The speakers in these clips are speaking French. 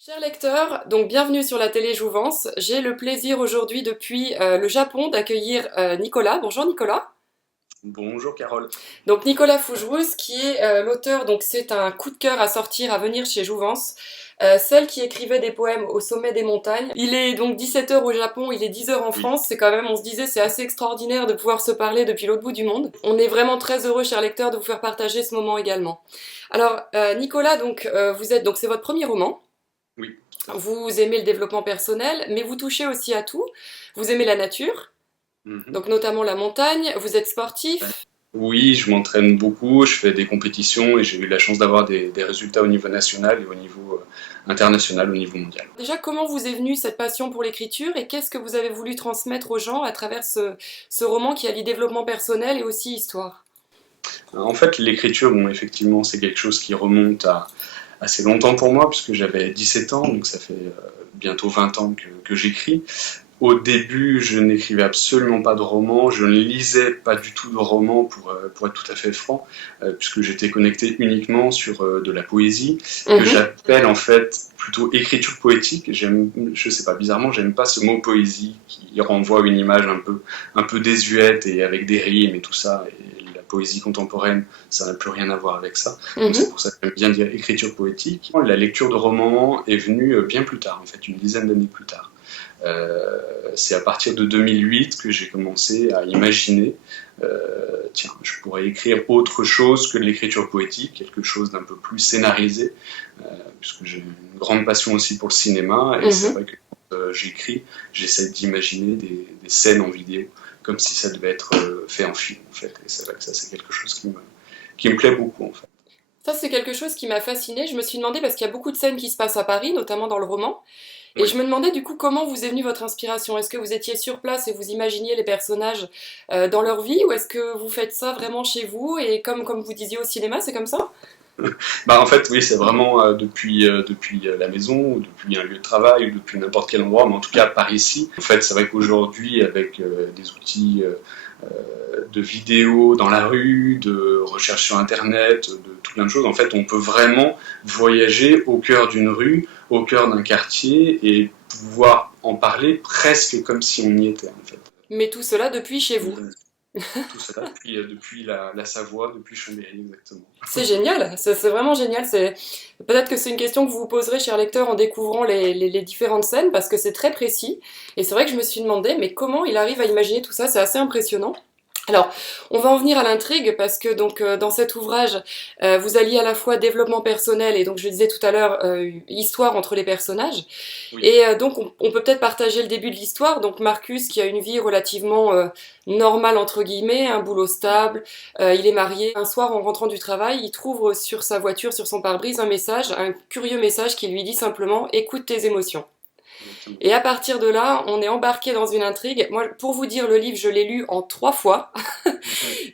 Chers lecteurs, donc bienvenue sur la télé Jouvence. J'ai le plaisir aujourd'hui depuis le Japon d'accueillir Nicolas. Bonjour Nicolas. Bonjour Carole. Donc Nicolas Fougerouz qui est l'auteur, donc c'est un coup de cœur à sortir, à venir chez Jouvence. Celle qui écrivait des poèmes au sommet des montagnes. Il est donc 17h au Japon, il est 10h en Oui. France. C'est quand même, on se disait, c'est assez extraordinaire de pouvoir se parler depuis l'autre bout du monde. On est vraiment très heureux, chers lecteurs, de vous faire partager ce moment également. Alors Nicolas, donc vous êtes, donc c'est votre premier roman. Oui. Vous aimez le développement personnel, mais vous touchez aussi à tout. Vous aimez la nature, Mhm. donc notamment la montagne. Vous êtes Ouais. sportif. Oui, je m'entraîne beaucoup, je fais des compétitions et j'ai eu la chance d'avoir des résultats au niveau national et au niveau international, au niveau mondial. Déjà, comment vous est venue cette passion pour l'écriture et qu'est-ce que vous avez voulu transmettre aux gens à travers ce roman qui allie développement personnel et aussi histoire? En fait, l'écriture, bon, effectivement, c'est quelque chose qui remonte à assez longtemps pour moi, puisque j'avais 17 ans, donc ça fait bientôt 20 ans que j'écris. Au début, je n'écrivais absolument pas de romans, je ne lisais pas du tout de romans pour être tout à fait franc, puisque j'étais connecté uniquement sur de la poésie, que Mhm. j'appelle en fait plutôt écriture poétique. J'aime, je sais pas, bizarrement, j'aime pas ce mot poésie qui renvoie à une image un peu désuète et avec des rimes et tout ça. Et la poésie contemporaine, ça n'a plus rien à voir avec ça. Donc c'est Mhm. pour ça que j'aime bien dire écriture poétique. La lecture de romans est venue bien plus tard, en fait, une dizaine d'années plus tard. C'est à partir de 2008 que j'ai commencé à imaginer, tiens, je pourrais écrire autre chose que de l'écriture poétique, quelque chose d'un peu plus scénarisé, puisque j'ai une grande passion aussi pour le cinéma, et c'est Mhm. vrai que quand j'écris, j'essaie d'imaginer des scènes en vidéo, comme si ça devait être fait en film, en fait. Et c'est vrai que ça, c'est quelque chose qui me plaît beaucoup, en fait. Ça, c'est quelque chose qui m'a fascinée. Je me suis demandé, parce qu'il y a beaucoup de scènes qui se passent à Paris, notamment dans le roman, et Oui. je me demandais du coup comment vous est venue votre inspiration. Est-ce que vous étiez sur place et vous imaginiez les personnages dans leur vie, ou est-ce que vous faites ça vraiment chez vous et comme vous disiez au cinéma, c'est comme ça? Bah, en fait, oui, c'est vraiment depuis la maison, ou depuis un lieu de travail, ou depuis n'importe quel endroit, mais en tout cas par ici. En fait, c'est vrai qu'aujourd'hui, avec des outils de vidéo dans la rue, de recherche sur Internet, de tout plein de choses, en fait, on peut vraiment voyager au cœur d'une rue, au cœur d'un quartier, et pouvoir en parler presque comme si on y était, en fait. Mais tout cela depuis chez vous. Tout ça depuis la Savoie, depuis Chambéry, exactement. C'est génial, c'est vraiment génial. Peut-être que c'est une question que vous vous poserez, cher lecteur, en découvrant les différentes scènes, parce que c'est très précis. Et c'est vrai que je me suis demandé, mais comment il arrive à imaginer tout ça? C'est assez impressionnant. Alors, on va en venir à l'intrigue parce que donc dans cet ouvrage, vous alliez à la fois développement personnel et donc je disais tout à l'heure histoire entre les personnages. Oui. Et donc on peut peut-être partager le début de l'histoire. Donc Marcus qui a une vie relativement normale entre guillemets, un boulot stable, il est marié. Un soir en rentrant du travail, il trouve sur sa voiture, sur son pare-brise, un message, un curieux message qui lui dit simplement écoute tes émotions. Exactement. Et à partir de là, on est embarqué dans une intrigue. Moi, pour vous dire, le livre, je l'ai lu en 3 fois.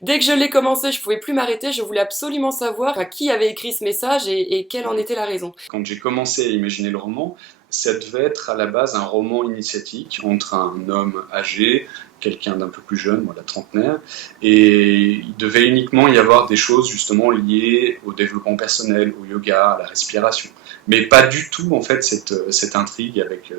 Dès que je l'ai commencé, je pouvais plus m'arrêter. Je voulais absolument savoir qui avait écrit ce message et quelle en était la raison. Quand j'ai commencé à imaginer le roman, ça devait être à la base un roman initiatique entre un homme âgé, quelqu'un d'un peu plus jeune, moi la trentenaire, et il devait uniquement y avoir des choses justement liées au développement personnel, au yoga, à la respiration. Mais pas du tout en fait cette intrigue avec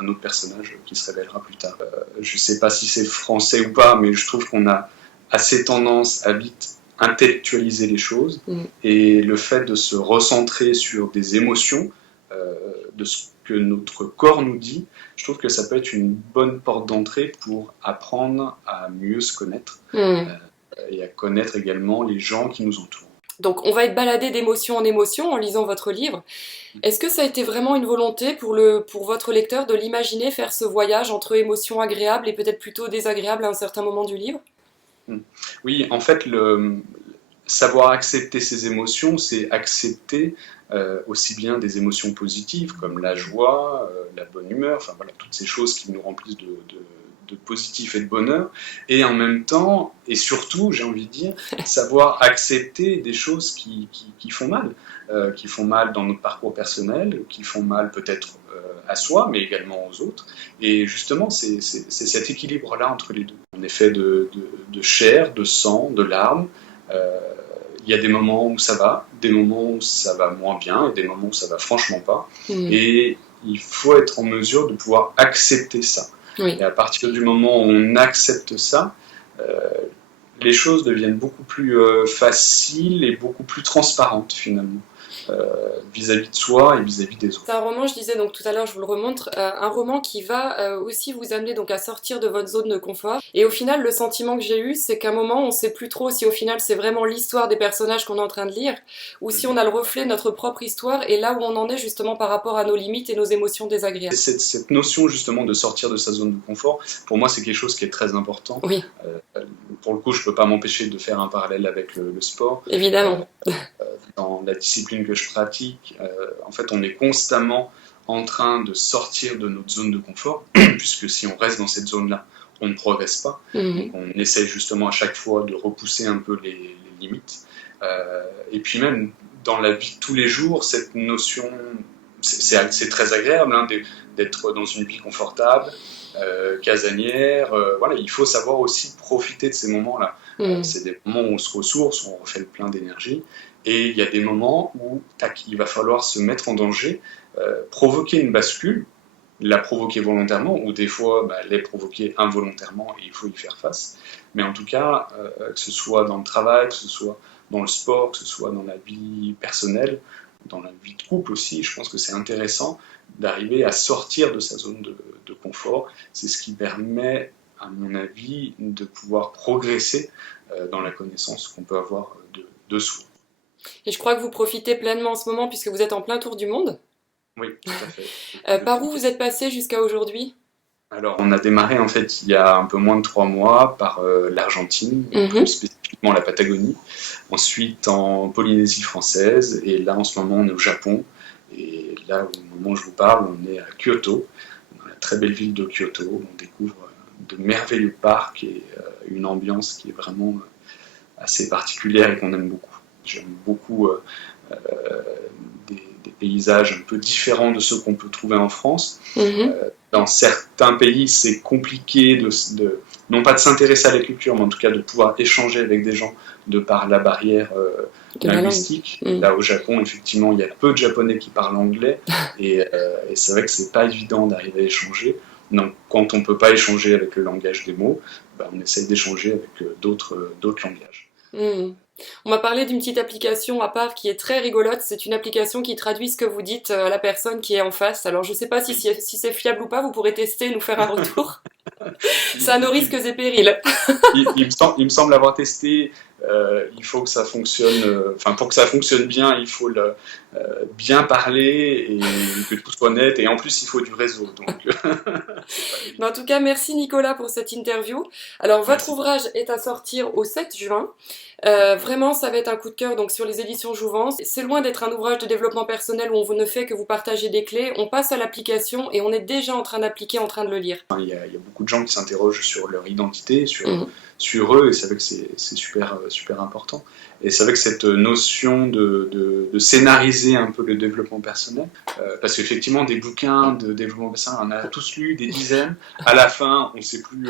un autre personnage qui se révélera plus tard. Je ne sais pas si c'est français ou pas, mais je trouve qu'on a assez tendance à vite intellectualiser les choses Mm. et le fait de se recentrer sur des émotions, de ce que notre corps nous dit, je trouve que ça peut être une bonne porte d'entrée pour apprendre à mieux se connaître Mm. et à connaître également les gens qui nous entourent. Donc, on va être baladé d'émotion en émotion en lisant votre livre. Est-ce que ça a été vraiment une volonté pour votre lecteur de l'imaginer faire ce voyage entre émotions agréables et peut-être plutôt désagréables à un certain moment du livre? Oui, en fait, savoir accepter ses émotions, c'est accepter aussi bien des émotions positives comme la joie, la bonne humeur, enfin voilà, toutes ces choses qui nous remplissent de positif et de bonheur, et en même temps, et surtout, j'ai envie de dire, savoir accepter des choses qui qui font mal dans notre parcours personnel, qui font mal peut-être à soi, mais également aux autres. Et justement, c'est cet équilibre-là entre les deux. On est fait de chair, de sang, de larmes. Euh, il y a des moments où ça va, des moments où ça va moins bien et des moments où ça va franchement pas. Mm. Et il faut être en mesure de pouvoir accepter ça. Oui. Et à partir du moment où on accepte ça, les choses deviennent beaucoup plus faciles et beaucoup plus transparentes finalement, vis-à-vis de soi et vis-à-vis des autres. C'est un roman, je disais donc tout à l'heure, je vous le remontre, un roman qui va aussi vous amener donc à sortir de votre zone de confort. Et au final, le sentiment que j'ai eu, c'est qu'à un moment, on sait plus trop si au final c'est vraiment l'histoire des personnages qu'on est en train de lire, ou si on a le reflet de notre propre histoire et là où on en est justement par rapport à nos limites et nos émotions désagréables. Cette notion justement de sortir de sa zone de confort, pour moi c'est quelque chose qui est très important. Oui. Pour le coup, je ne peux pas m'empêcher de faire un parallèle avec le sport. Évidemment. Dans la discipline que je pratique, en fait, on est constamment en train de sortir de notre zone de confort, puisque si on reste dans cette zone-là, on ne progresse pas. Donc on essaie justement à chaque fois de repousser un peu les limites. Et puis même dans la vie de tous les jours, cette notion, c'est très agréable hein, d'être dans une vie confortable, casanière. Voilà, il faut savoir aussi profiter de ces moments-là. C'est des moments où on se ressource, où on refait le plein d'énergie. Et il y a des moments où il va falloir se mettre en danger, provoquer une bascule, la provoquer volontairement, ou des fois l'est provoquer involontairement et il faut y faire face. Mais en tout cas, que ce soit dans le travail, que ce soit dans le sport, que ce soit dans la vie personnelle, dans la vie de couple aussi, je pense que c'est intéressant d'arriver à sortir de sa zone de confort. C'est ce qui permet, à mon avis, de pouvoir progresser dans la connaissance qu'on peut avoir de soi. Et je crois que vous profitez pleinement en ce moment puisque vous êtes en plein tour du monde. Oui, tout à fait. Par où vous êtes passé jusqu'à aujourd'hui? Alors, on a démarré en fait il y a un peu moins de 3 mois par l'Argentine, plus spécifiquement la Patagonie, ensuite en Polynésie française, et là en ce moment on est au Japon, et là au moment où je vous parle, on est à Kyoto, dans la très belle ville de Kyoto, où on découvre de merveilleux parcs et une ambiance qui est vraiment assez particulière et qu'on aime beaucoup. J'aime beaucoup des paysages un peu différents de ceux qu'on peut trouver en France. Dans certains pays, c'est compliqué non pas de s'intéresser à la culture, mais en tout cas de pouvoir échanger avec des gens de par la barrière linguistique. Là, au Japon, effectivement, il y a peu de Japonais qui parlent anglais, et c'est vrai que c'est pas évident d'arriver à échanger. Donc, quand on peut pas échanger avec le langage des mots, on essaye d'échanger avec d'autres langages. On m'a parlé d'une petite application à part qui est très rigolote. C'est une application qui traduit ce que vous dites à la personne qui est en face. Alors je sais pas si c'est fiable ou pas, vous pourrez tester et nous faire un retour. C'est à nos risques et périls. Il me semble avoir testé. Il faut que ça fonctionne. Pour que ça fonctionne bien, il faut bien parler et que tout soit net. Et en plus, il faut du réseau. Donc, Mais en tout cas, merci Nicolas pour cette interview. Alors, votre ouvrage est à sortir au 7 juin. Vraiment, ça va être un coup de cœur donc sur les éditions Jouvence. C'est loin d'être un ouvrage de développement personnel où on ne fait que vous partager des clés. On passe à l'application et on est déjà en train d'appliquer, en train de le lire. Il y a beaucoup de gens qui s'interrogent sur leur identité, sur eux, et c'est vrai que c'est super important. Et c'est vrai que cette notion de scénariser un peu le développement personnel, parce qu'effectivement, des bouquins de développement personnel, on en a tous lu des dizaines. À la fin, on ne sait plus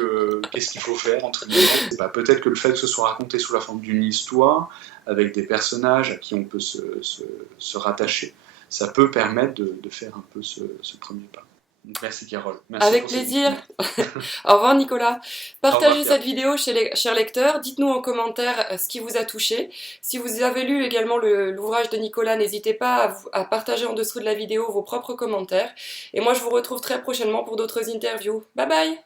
qu'est-ce qu'il faut faire, entre guillemets. Peut-être que le fait que ce soit raconté sous la forme d'une histoire, avec des personnages à qui on peut se rattacher, ça peut permettre de faire un peu ce premier pas. Donc, merci Carole. Merci. Avec plaisir. Au revoir Nicolas. Partagez cette vidéo chez les chers lecteurs. Dites-nous en commentaire ce qui vous a touché. Si vous avez lu également l'ouvrage de Nicolas, n'hésitez pas à partager en dessous de la vidéo vos propres commentaires. Et moi je vous retrouve très prochainement pour d'autres interviews. Bye bye.